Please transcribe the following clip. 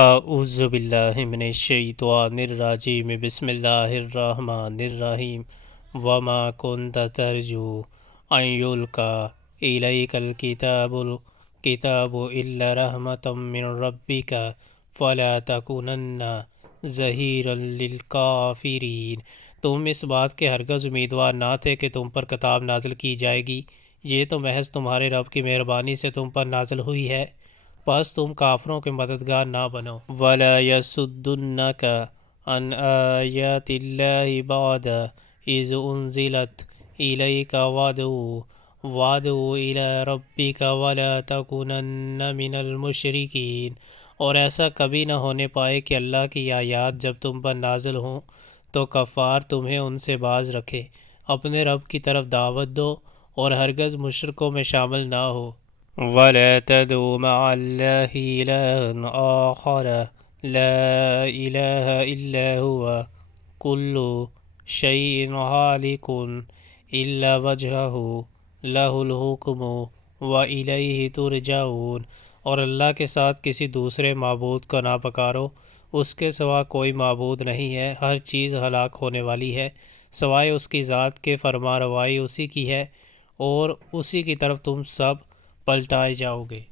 اعوذ باللہ من الشیطان الرجیم بسم اللہ الرحمن الرحیم وما كنت ترجو ان يلقى الیک الکتاب الا رحمة من ربک فلا تکونن ظہیرا للکافرین۔ تم اس بات کے ہرگز امیدوار نہ تھے کہ تم پر کتاب نازل کی جائے گی، یہ تو محض تمہارے رب کی مہربانی سے تم پر نازل ہوئی ہے، پس تم کافروں کے مددگار نہ بنو۔ وَلَا يَصُدُّنَّكَ عَنْ آيَاتِ اللَّهِ بَعْدَ إِذْ أُنزِلَتْ إِلَيْكَ وَادْعُ إِلَىٰ رَبِّكَ وَلَا تَكُونَنَّ مِنَ الْمُشْرِكِينَ۔ اور ایسا کبھی نہ ہونے پائے کہ اللہ کی آیات جب تم پر نازل ہوں تو کفار تمہیں ان سے باز رکھے۔ اپنے رب کی طرف دعوت دو اور ہرگز مشرکوں میں شامل نہ ہو۔ وَلَا تَدْعُ مَعَ اللَّهِ إِلَٰهًا آخَرَ لَا إِلَٰهَ إِلَّا هُوَ كُلُّ شَيْءٍ هَالِكٌ إِلَّا وَجْهَهُ لَهُ الْحُكْمُ وَإِلَيْهِ تُرْجَعُونَ۔ اور اللہ کے ساتھ کسی دوسرے معبود کو نہ پکارو، اس کے سوا کوئی معبود نہیں ہے، ہر چیز ہلاک ہونے والی ہے سوائے اس کی ذات کے، فرما روائی اسی کی ہے اور اسی کی طرف تم سب پلٹائے جاؤ گے۔